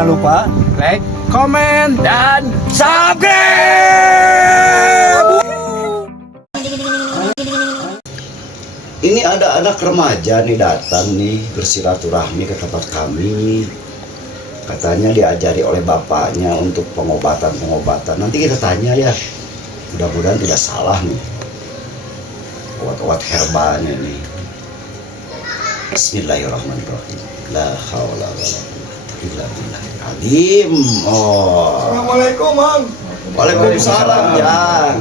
Jangan lupa like, komen, dan subscribe. Ini ada anak remaja nih datang nih bersilaturahmi ke tempat kami. Katanya diajari oleh bapaknya untuk pengobatan. Nanti kita tanya ya. Mudah-mudahan tidak salah nih. Obat-obat herbalnya nih. Bismillahirrahmanirrahim. La haula wala quwwata illa billahil azim. Assalamualaikum, Mang. Waalaikumsalam, Jang.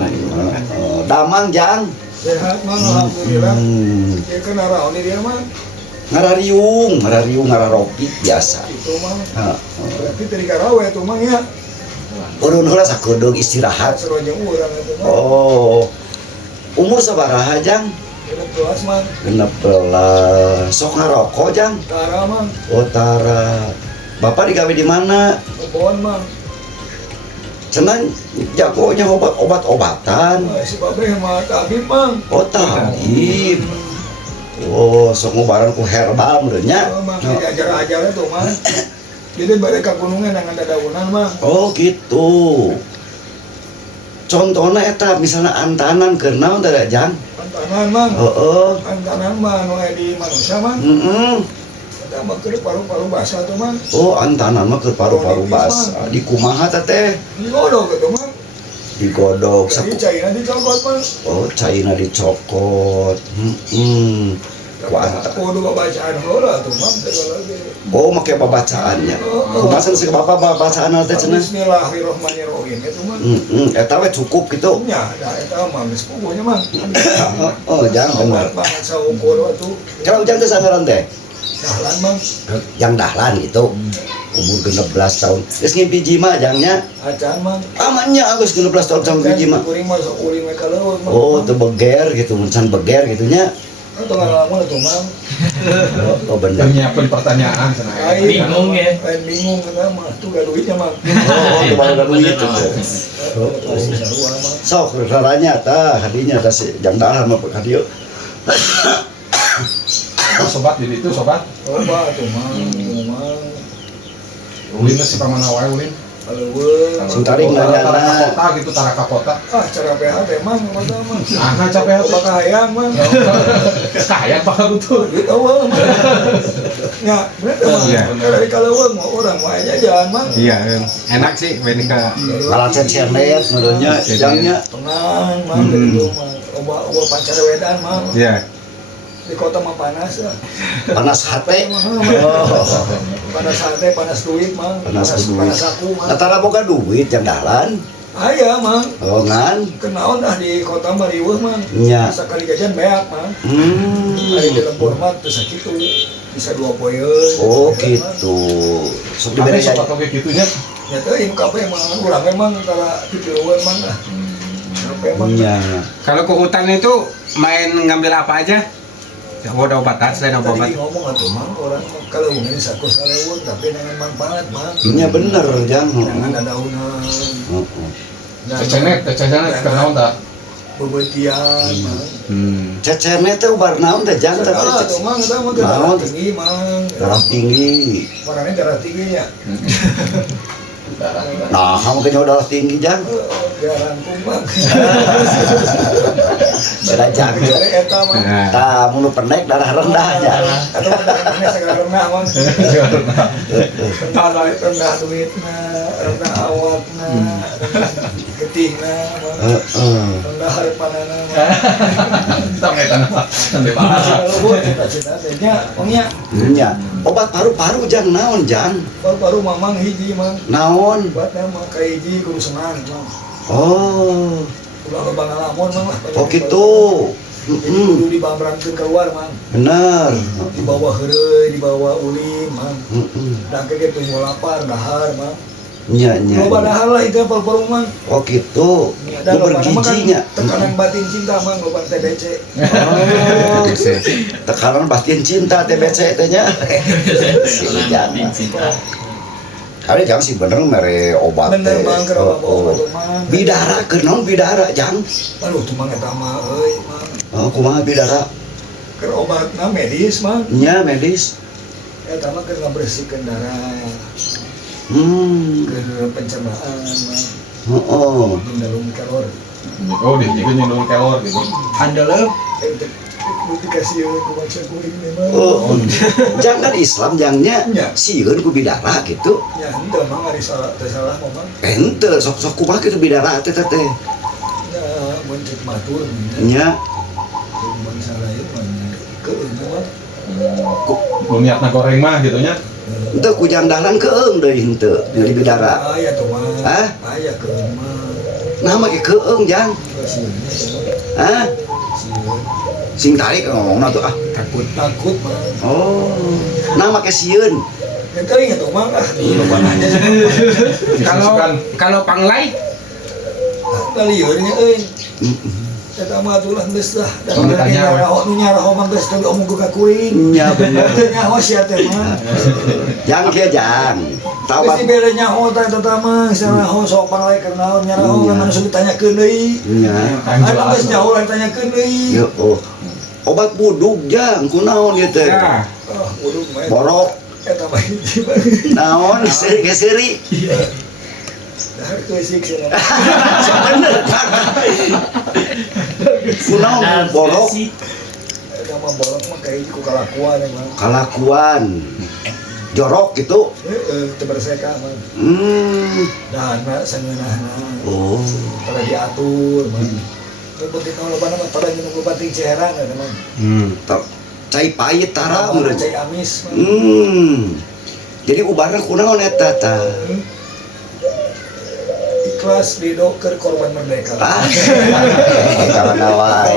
Damang, Jang. Sehat, Mang. Alhamdulillah. Ya kan arah ini dia, Mang. Ngarariung, ngararopi biasa. Itu, Mang. Berarti tadi karawe tuh, Mang ya. Urun heula sakudung istirahat. Seronjang urang itu, Mang. Oh. Umur sabaraha, Jang? 16, Mang. 16. Sok ngarokok, Jang? Tara, Mang. Oh, Tara. Bapak digawe di mana? Pohon, Mang. Cenah jagonya obat-obatan. Si Babe mah tabib, Mang. Oh, tabib. Oh, sok ngubaran ku herbal menurutnya. Mang, diajar-ajarnya tuh, Mang. Jadi mereka gunungnya dengan dadaunan, Mang. Oh, gitu. Contohnya eta misalnya antanan keur naon teh, Jang? Antanan, Mang. Heeh. Antanan mah nu aya di manusia, Mang. Kita mah keur paru-paru basah tuh, Mang. Oh, antanan mah keur paru-paru basah. Di kumaha teh? Digodog gitu, Mang. Digodog Jadi cairnya dicokot, Mang. Oh, cairna dicokot. Kudu bacaan heula tuh, Mang. Oh, make babacaannya. Kumaha sih Bapak babacaan teh cenah? Bismillahirrahmanirrahim itu, Mang. Eta we cukup gitu. Nya, da eta mah geus puguhnya, Mang. Oh, jangan bener. Banget saukur atuh. Kalau ujang teh sangaran teh? Dahlan, Mang. Yang dahlan itu. Umur 16 tahun. Geus ngimpi jima jangnya. Acan, Mang. Amannya geus 16 tahun sama biji mah. Kuring mah sok kuring we kaleuweung, Mang. Oh, teu beger gitu, mencan beger gitunya. Itu ngalamun atuh, Mang. Oh, bener. Menyiapkan pertanyaan sana. Bingung ya. Lain bingung kita mah tuh gak duitnya, Mang. Oh, teu baru duit itu. Masih sarua, Mang. Sok raranya tah hadinya tah si jang dahlan mah hadieu. Oh, sobat di itu sobat. Coba tuh, Mang. Mang. Ulin si pamana wae ulin. Kaleuweung. Sintaring nanya Tara kota gitu, tara kapota. Ah, cara PH teh, Mang, mata, Mang. Aha capek Coba kahayang, Mang. kaya pak betul. Duit eueuh, Mang. Ya, bener, Mang. Iya. Dari kaleuweung mah urang wae jajan, Mang. Iya, enak sih Benika. Ngalacet cernet menurutnya jangnya. Tenang, Mang, gitu, Mang. Oba pancarewedan, Mang. Iya. Di kota mah panas ya. Panas hate. Oh. Panas hate, panas duit, Mang. Panas duit. Panas aku, Mang. Natara boga duit jang dahlan. Aya, Mang. Oh ngan. Kenaon dah di kota mah riweuh, Mang. Nya. Sakali jajan beak, Mang. Ari di lembur mah teu sakitu. Bisa 2 poeun. Oh gitu. Sok dibere Ada jajan. sobat oge kitu nya. Ya teh ieu kabeh mah urang memang tara pipirueun, Mang. Sampai, Mang. Nya. Kalau ke hutan itu main ngambil apa aja? Ya, ada obatan selain Tadi obat. ngomong atuh, Mang, orang kalau ini sakus kaleuweung tapi dengan manfaat, Mang. Nya bener jang. Jangan dadaunan. Cecenet kenaon tah? Bebetian, Mang. Cecerne teh ubar naon teh jang teh. Salah tuh, Mang, kita mah darah Naon? tinggi, Mang. Darah tinggi. Orangnya darah tinggi ya. Nah, kamu kayaknya darah tinggi jang. Biar rangkum, Mang. Beda jang. Dari eta, Mang. Nah, Tah, mulu pendek darah rendah jang. Atau darahnya segala rendah, Mang. Rendah duitna, rendah awakna, rendah getihna, Mang. Rendah harepanana, Mang. Sampai tanah. Sampai bahas. Kalau cita-cita tehnya, Mangnya. Nya. Obat paru-paru jang naon jang? Baru mamang hiji, Mang. Naon? Buat nama kahiji kudu senang, Mang. Oh. Ulah loba ngalamun, Mang. Oh gitu. Jadi kudu dibambrangkeun keluar, Mang. Bener. Dibawa heureuy, dibawa ulin, Mang. Dan kayak gitu lapar, dahar, Mang. Nya nya. Loba dahar lah itu paru-paru, Mang. Oh gitu. Dan Lu loba nama kan bergijinya. tekanan batin cinta, Mang. Loba TBC. Oh. Tekanan batin cinta TBC teh nya. Jang. Kali jang sih bener mere obat Bener, teh. Mang. Keur obat tuh, Mang. Bidara keur naon bidara jang? Aduh, tuh Mang eta mah euy, Mang. Oh, kumaha bidara? Keur obatna medis, Mang. Nya medis. Eta mah keur ngabersihkeun darah. ke pencernaan Oh. dalam kalor Oh, dia juga nyundul kelor gitu. Handel dikasih ke bangsa kuring memang Oh. Jangan Islam jangnya Ya. sieun ku bidara gitu. ya itu memang ada salah memang Ente sok-sok kumaha kitu bidara teh teh. ya mencet matur Nya bangsa lain mana ke memang Belum niatna goreng mah gitu nya. henteu ku jangdalan keung deui henteu di bidara. ayah tuh mah Hah? ayah ke mah Nah make keung jang. Hah? Sing tarik ngomongna tuh ah. takut mah Oh. Nah make sieun. yang tadi tuh mah lupa aja kalau panglai kali liurnya kata mah tuh lah geus dah Oh, ditanya, nyaraho mah geus tapi omong ka kuring Nya bener. teu nyaho sia teh mah Jang kieu jang. geus Tabat dibere nyaho teh eta mah saraho sok panglai keur naon nyaraho Iya. lamun sudah ditanyakeun deui nya. anu geus nyaho lah ditanyakeun deui Yo oh. Obat budug jang kunaon ieu teh? ya uduk mah Borok eta mah hiji mah naon geus-geusri. dahar teu sik sia Bener kan? Kunaon borok eta mah borok mah kayak ku kalakuan emang kalakuan. Jorok gitu. teu berseka mah dahana sangeunahna Oh. pada diatur mah penting kalau loba mah pada nunggu penting ceheran ada mah Cai payet tara udah urang. cai amis mah Jadi ubarna kunaon eta tah? ikhlas didoker korban merdeka Ah. Kawan wae.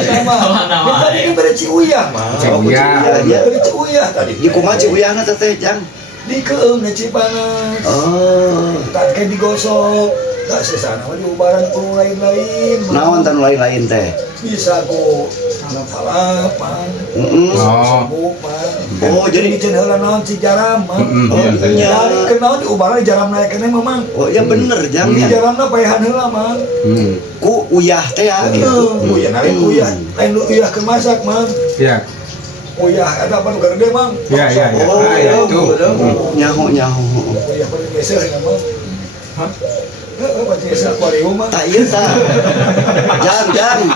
sama kita ini berci uyah mah Uyah. berci uyah tadi Di kumaha ci uyahna teh teh jang? di keum na Cipanas Oh. tak kayak digosok tak sesana mah diubaran ku lain-lain mah. Naon tan lain-lain teh? bisa ku salap mah Heeh. sabuk mah Oh, jadi- diceun heula naon si jaram mah Oh, Iya, nya. dari kenal diubaran jaram naik kene memang Oh, ya bener jang di nya. jaramna paehan heula mah Ku uyah teh ya gitu. uyah lain uyah lain uyah ke masak mah ya uyah ada apa nu gede mah ya ya ya Oh, ah, ya itu Nyaho nyaho. uyah pada geser mah hah apa geser akuarium mah Tak iya tak.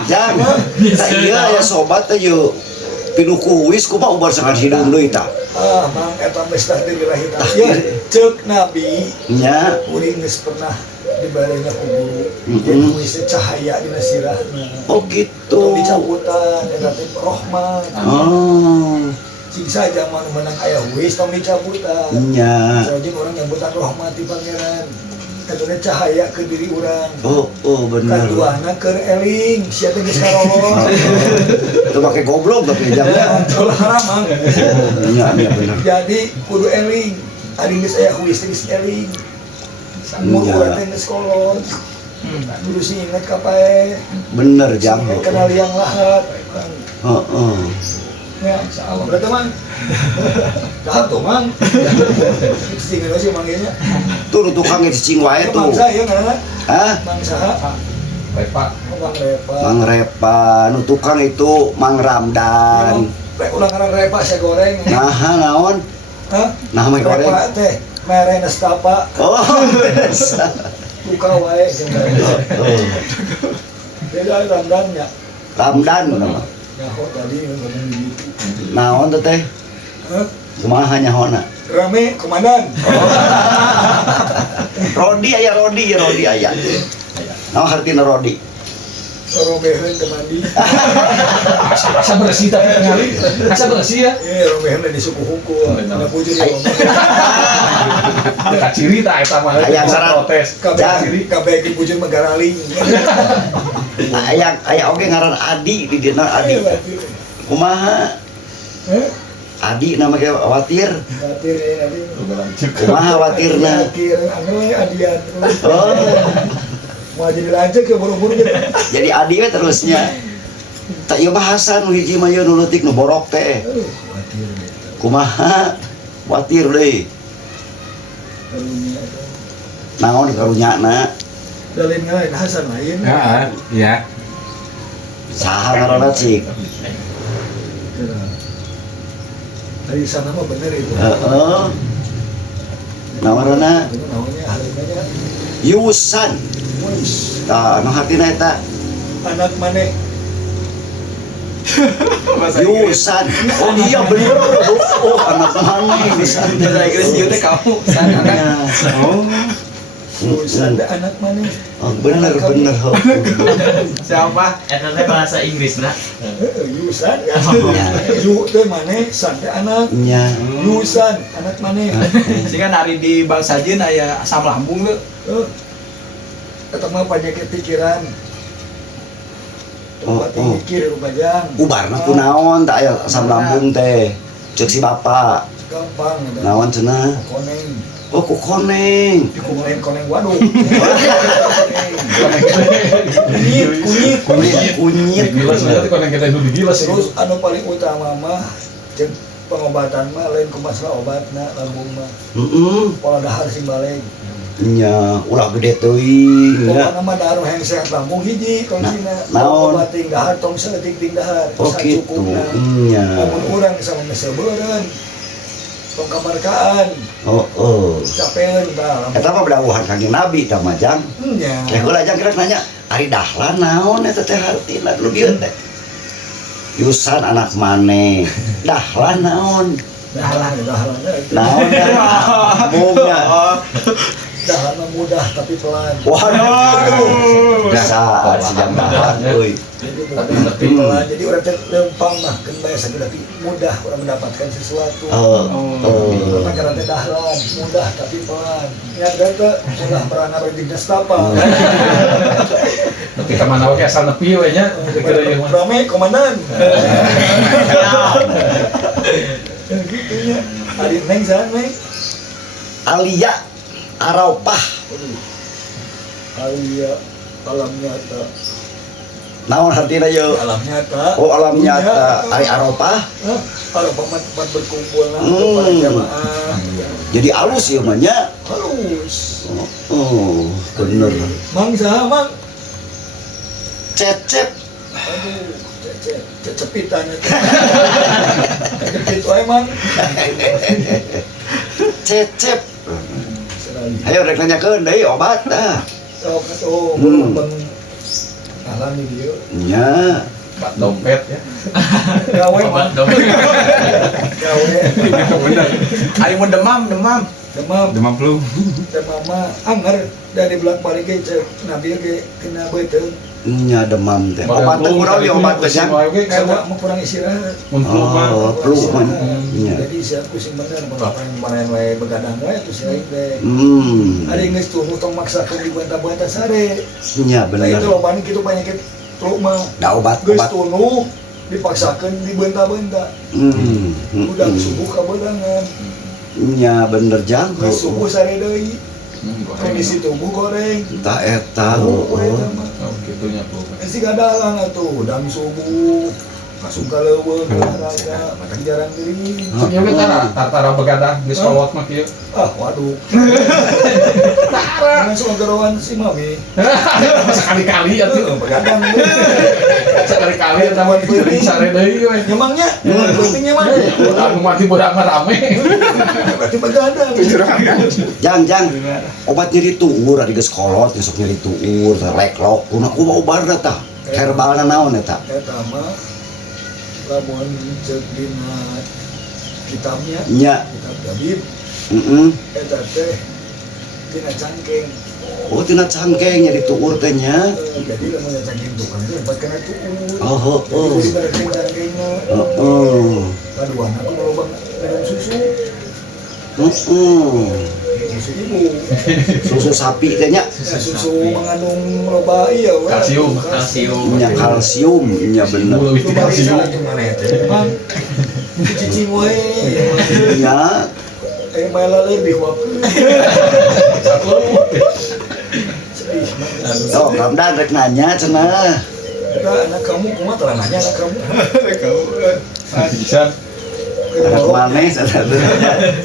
Jang. Tak iya ya sobat teh yuk. Pinuh kuis kumaha ubar sangat hidung deui tah. mang eta geus tah dirahi tah ya ceuk nabi Nya. uring geus pernah dibarengna ku guru Mm-mm. jadi kuis cahaya dina sirahna Oh gitu. untuk dicabutan eta teh rahmat Oh. sing saja mah nu menang aya wis tong dicabutan Nya. Sajin orang nyebutan rahmat di pangeran katanya cahaya ke diri orang Oh bener. kaduana ke eling siapa yang karolong Itu pakai goblok tapi jangnya. tolong haram mang Nya bener. jadi kudu eling ari geus aya huis geus eling umur Iya. urang teh geus kolot kudu sih inget ka pae Bener jang. inget kenal yang lahat Heeh. ya salah berarti mang dah tuh mang sing sih manggilnya Tuh nu tukang cicing wae tuh. mangsa ya ngaranna Hah? mangsa Repa. Mang Repa Mang Repa, nu tukang itu Mang Ramdan. ulang ngaran Repa saya goreng Nah, naon? hah Nah, mang goreng. Repa teh mere Nestapa Oh. buka wae jeung Oh. beda ramdannya Ramdan. nyaho tadi ngomong gitu Naon teh teh? hah Kumaha nyahona? rame komandan Rodi aya. Naon hartina Rodi? robeheun ke mandi Asa bersih tapi ningali. Asa bersih ya. robeheun di suku hukum Bener. ada puji di ngomong Dekat ciri tak eta mah. Aya saran. protes. kabeh di puji megaraling Aya oge ngaran Adi di dina Adi. Kumaha? Adi nama ge watir. batir ya tadi Kumaha watirna? akhir anu adian Oh. mau jadi lanjut ke buru-buru gitu Jadi Adi we terusnya. Tak ieu bahasa nu hiji mah ieu nu leutik nu borok teh. batir Kumaha? Watir deui. karunia Naon karunyana? dalin lain Hasan lain ya Saha ngaranna cik? dari sana mah bener itu Heeh. Nawarana Itu namanya halimanya. Yusan. Wis, Tah, anu hartina eta anak mana? Yusan. Oh iya bener. Oh, anak mana Yusan. Bahasa Inggris juga teh kamu. Sana kan. Oh. Yusan teh anak mana? Oh, bener. Siapa? Eta teh bahasa Inggris nak. Yusan kan? Ya. Yu teh mana? San teh anak. Nya. Yusan anak mana? Sih kan hari di Bang Sajin aya asam lambung tuh. Eta mah penyakit pikiran. Tempat Oh. mikir rupanya. Ubarna kunaon tah aya asam lambung teh. Ceuk si bapak. Gampang ada. Naon cenah? Koneng. Oh, ku koneng. Koneng waduh. Kunyit. Kunyit. Gilas nanti kalau yang kita dulu gilas Terus anu paling utama mah jeung pengobatan mah lain ku masalah obatna lambung mah. Pola dahar sing balik. Nya, ulah gede teuing nya. Pokokna mah dahar yang sehat lambung hiji konsina. Naon? Obat ting dahar tong saeutik ting dahar. Oh gitu. Nya. Lamun urang sama mesebeureun. Tong kamarkaan, Oh. capeun tah. Eta mah dawuhan Kanjeng Nabi tah mah Jang. Nya. Heula Jang kira nanya, ari dahlan naon eta teh hartina dulu dieu teh. Yusan anak maneh. Dahlan naon? Dahlan. Naon dah? Mungnya. Dahlan mah mudah tapi pelan. Waduh. Dasar si Jang dahlan euy. Jadi mudah tapi pelan. Jadi orang teh lempang mah keun bae saged tapi mudah orang mendapatkan sesuatu. Karena karena teh dahlan, mudah tapi pelan. Ingat teh mudah merana bagi nestapa. tapi kemana oke asal nepi we nya kira ieu mah Rame komandan. Gitu nya. Ari neng saha neng? Alia Araupah. Alia alam nyata. Naon hartina yeu? Alam nyata. Oh, alam nyata. Ari Araupah. Kalau tempat berkumpul lah, Hmm. para jamaah. Jadi alus ieu mah nya. Halus. Oh, bener. Mang saha mang? Cecep. Aduh, cecepitan itu. Cecepit wae mang. Cecep. Serali. Ayo rek nanyakeun deui obat dah. Sok atuh, Hmm. bang alami dia. Nya. bat dompet ya Gawe Obat mang. dong. Gawe. Bener. Ayo mau demam. Demam flu. mah anger dari belak balik ge cek nabi ge kena beuteung. Nya demam teh. Obat teh kurang di obat teh Jang. Karena mau kurang istirahat. untuk Oh, flu man. Nya. Jadi si aku sing bener mana wae begadang wae tuh si aing teh. Ada yang geus tunggu tong maksakeun dibantah-bantah sare. Nya Nah itu bener. loh paling kitu penyakit flu mah. Da obat. Geus tunu dipaksakeun dibantah-bantah. Udah subuh kaberangan. Nya bener Jang. Geus subuh sare deui. Kondisi tubuh goreng. Tah eta. Oh, eta mah. oh gitunya tuh Esi gadalang atuh, dam subuh. Masuk ka leuweung olahraga, makan jarang deui. Nya we tara begadang geus kolot mah kieu Ah, waduh. Tara. Masuk gerawan si Mami. sekali-kali atuh Begadang. sekali-kali eta mah sering sare deui we Emangnya? Pentingnya mah. anu mati beurang rame Berarti begadang. Jang. Obat nyeri tuur ari geus kolot besok nyeri tuur, reklok. Kumaha obatna tah? Herbalna naon eta? Eta mah lamun cek dina kitabnya, Nya. kitab tabib, eta teh dina cangkeng. Oh, tina cangkeng nyeri tuur teh nya. Jadi lamun nya cangkeng tuh kan lebat kana tuur. Oh. Jadi berekeun cangkengna. Paduan aku loba minum susu. Susu ibu. Susu sapi teh nya. Susu mengandung loba iya we. Kalsium. Nya kalsium, nya bener. lebih Loba bisa kalsium gimana ya teh? Emang cicing we. Nya. Malah lebih waku. Sedih. Oh, Ramdan rek nanya cenah. Kita anak kamu kumaha telah nanya anak kamu. Anak kamu. bisa Anak maneh cenah.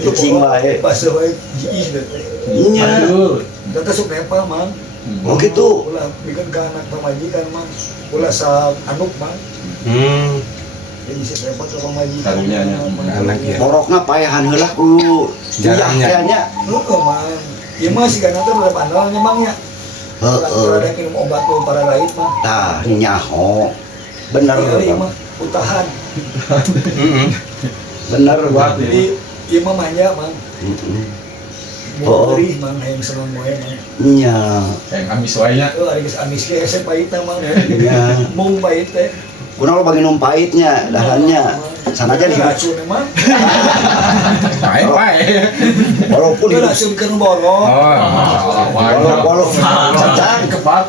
Cicing wae. Pas wae jiih teh. Nya. aduh Tata sok nepa mang. Oh gitu. Ulah bikin ke anak pamajikan mang. Ulah sa anuk mang. Jadi bisa repot ke pemajikan. Karunya nya. Anak ya. Porokna payahan heula ku Jarangnya. kayaknya. Heeh, Mang. Ieu mah si kana teh berapa andalnya Mang ya. Kalau ada minum obat tuh para lain mah. Tah nyaho. Bener Ieu Bang. mah utahan. Bener Kuat, Bang. Jadi ieu mah manja Mang. Heeh. Mau Oh. beri Mang hayang seneng moe Mang. Nya. Yang amis wae nya. Ari geus amis ge hese pahitna Mang. Nya. Mung pahit teh. Kunaon bagi nu pahitnya dahannya. Sanajan hidup. racun emang. Baik. Walaupun Itu hidup racun kan borong.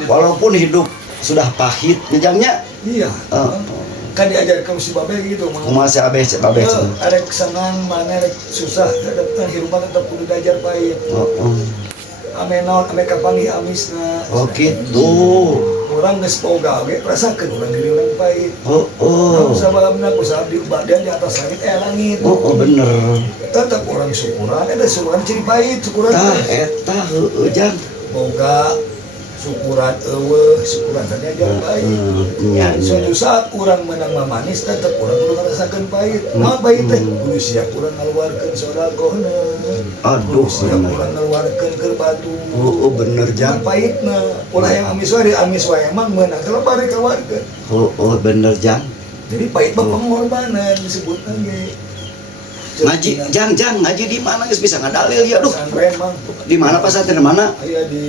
walaupun hidup sudah pahit jejangnya Iya. Kan diajarkan si babe gitu Mang. masih abeh babeh. Ada kesenang mana ada susah kan hidupan tetap kudu diajar pahit. Ame naon ame kapangi amisna. Oh gitu. Orang geus boga ge rasakeun urang diri urang pahit. Oh. Sabalamna ku sabdi badan di atas langit langit. Oh bener. Tetap orang syukuran ada syukuran ciri pahit syukuran. Tah eta heueuh jang. Boga syukuran eueuh syukuran tadi ajar pahit. Nya Suatu saat kurang menang manis tetap kurang kudu ngarasakeun pahit. Mah pahit teh kudu siap kurang ngaluarkeun sedekahna. Aduh Siap bener. kurang ngaluarkeun keur batu. Oh bener jang. Pahitna ulah yang amis wae emang meunang teh lebar kawarkeun. Oh bener jang. Jadi pahit mah pengorbanan disebut lagi. Ngaji jang ngaji di mana geus bisa ngadalil ya duh. Pesantren Mang. Di mana pesantren mana? Aya di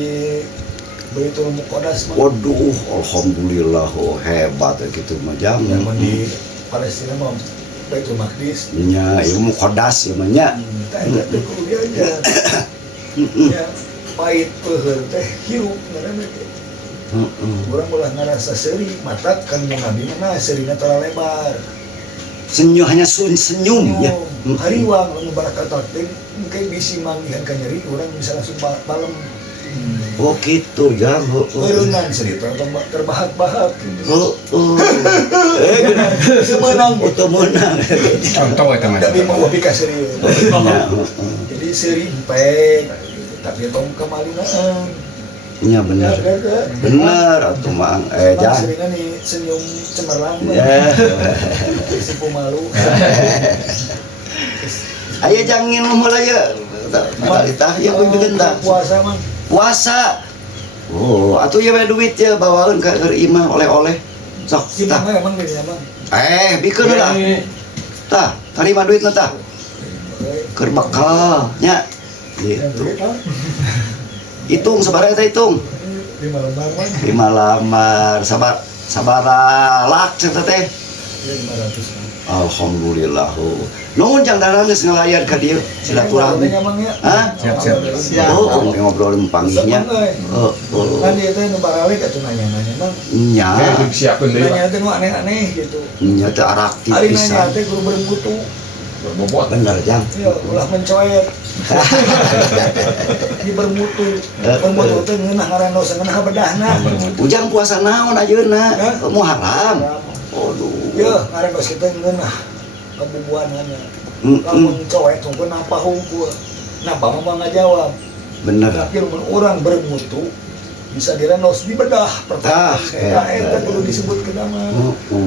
Baitul Muqaddas Mang. Waduh, alhamdulillah hebat gitu mah jang. Yang di Palestina mah Baitul Maqdis. Nya ilmu kodas ya mah nya. Tanya teh kudu diajar. Ya, pahit peuheul teh hirup ngaranna teh. Urang ulah ngarasa seuri, matak kan mun nabi mah seurina tara lebar. Senyum hanya senyum ya. Hariwang lamun barakatak teh engke bisi manggihan ka nyeri urang bisa langsung balem. Oh gitu jang. Berenang cerita terbahak-bahak. Semenang foto menang. Contoh itu mas. Tapi mau bika serius. Jadi seri empek, tapi tong kemalinaan. Iya benar. Benar atuh mang. Jang. Seringan nih senyum cemerlang. Ya. Si pemalu. Aya jang nginum heula ya. Tah ya bikin tah. Puasa Mang. Puasa. Oh, atuh ya bae duit ya bawaeun ka imah oleh-oleh. Sok Si tah. Mang emang gini Mang. Bikeun lah. Tah, tarima duitna tah. Keur bekal nya. Gitu. Hitung sabaraha eta hitung? 5 lembar Mang. 5 lamar sabaralak cenah teh. 500 Mang. Alhamdulillah. Nuhun jang darang geus ngelayan ka dieu silaturahmi. Hah? Siap. Oh, ngobrol panggihnya. Oh. Kan dia teh nu baralik atuh nanya-nanya Mang. Nya, Siapkeun deui. Nanya teh nu aneh-aneh gitu. nya teh araktif Ari nanya pisan. teh guru bermutu. Berbobot. Bener jang. Ya, ulah mencoet. Di bermutu. Bermutu teh ngeunah ngarantos ngeunah bedahna. Ujang puasa naon ajeuna? Hah? Muharram. Aduh. Ya, ngarantos kita ngeunah kebubuanana. Lamun coet hungkul napa hungkul. Napa mah ngajawab. Bener. Tapi lamun urang bermutu bisa direntos di bedah pertama. Eta kudu disebut ke nama.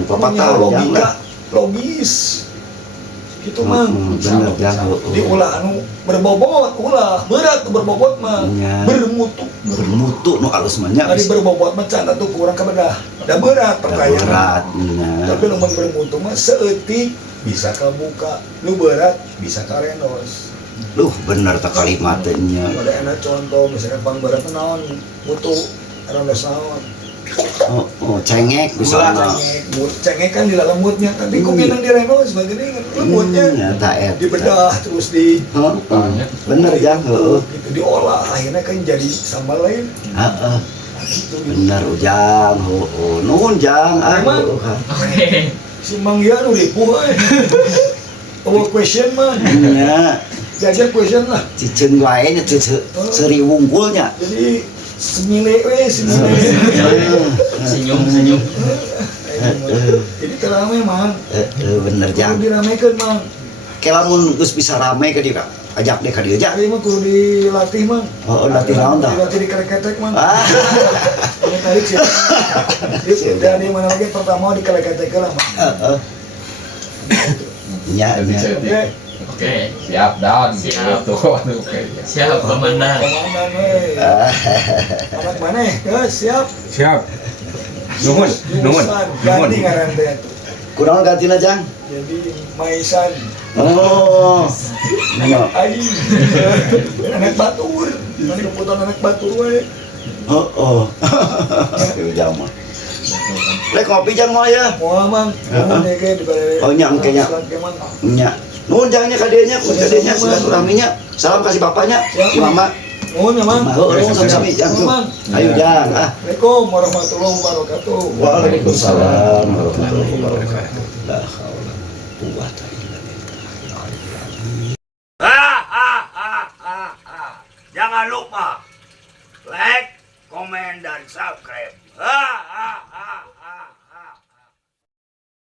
Pepatah jang lah. Logis. Gitu Mang. Bener jang. Di ulah anu berbobot, ulah berat tuh berbobot mah. Nya. Bermutu. Bermutu nu alus mah nya. Tadi berbobot mah can atuh kurang ka bedah. Da berat pertanyaan. Berat nya. Tapi lamun bermutu mah seeutik bisa kabuka, nu berat bisa karenos. Duh, bener tak kalimatnya. Ada enak contoh misalnya pang berat naon mutu karenos naon. Cengek misalnya. Cengek kan di dalam lembutnya, tapi kok minang direnos bagini lembutnya. Nya eta. Dibedah terus di Bener jang. gitu diolah akhirnya kan jadi sambal lain. Heeh. Gitu. Bener ujang. Nuhun jang. Si Mang Ian udah ripuh question mah. Nya. Jajar question lah. Cicing wae nya seri wungkulnya. Jadi semile semile. Senyum. Jadi terame Mang. Bener jang. Kudu diramekeun Mang. Kelamun geus bisa rame ka dieu ajak deh ka dieu jang. Jadi mah kudu dilatih Mang. Latih naon tah? Dilatih di kereketek Mang. Ini tarik sih. Dan di mana lagi pertama di kereketek lah Mang. Nya, nya. Oke, siap Dan. Siap. Gitu. Oke. Siap komandan. Komandan we. Anak mana? Siap. Siap. Nuhun, nuhun, nuhun. Ganti ngaran teh. Kunaon gantina Jang? Jadi Maisan. Oh. Nah. Aing. Anak batur. Mana kebutuhan anak batur we. Oh. Itu jamu. Lek ngopi Jang mau ya? Moal mang. Nuhun deh ge di bale. Oh, nya, engke, nya. Nya. Nuhun Jangnya kadenya, kadenya silaturahminya. Salam kasih bapaknya, si mama. Nuhun ya mang. Nuhun sami-sami Jang. Ayo Jang. Assalamualaikum warahmatullahi wabarakatuh. Waalaikumsalam warahmatullahi wabarakatuh. La haula wala quwwata illa billah. Jangan lupa like, komen, dan subscribe.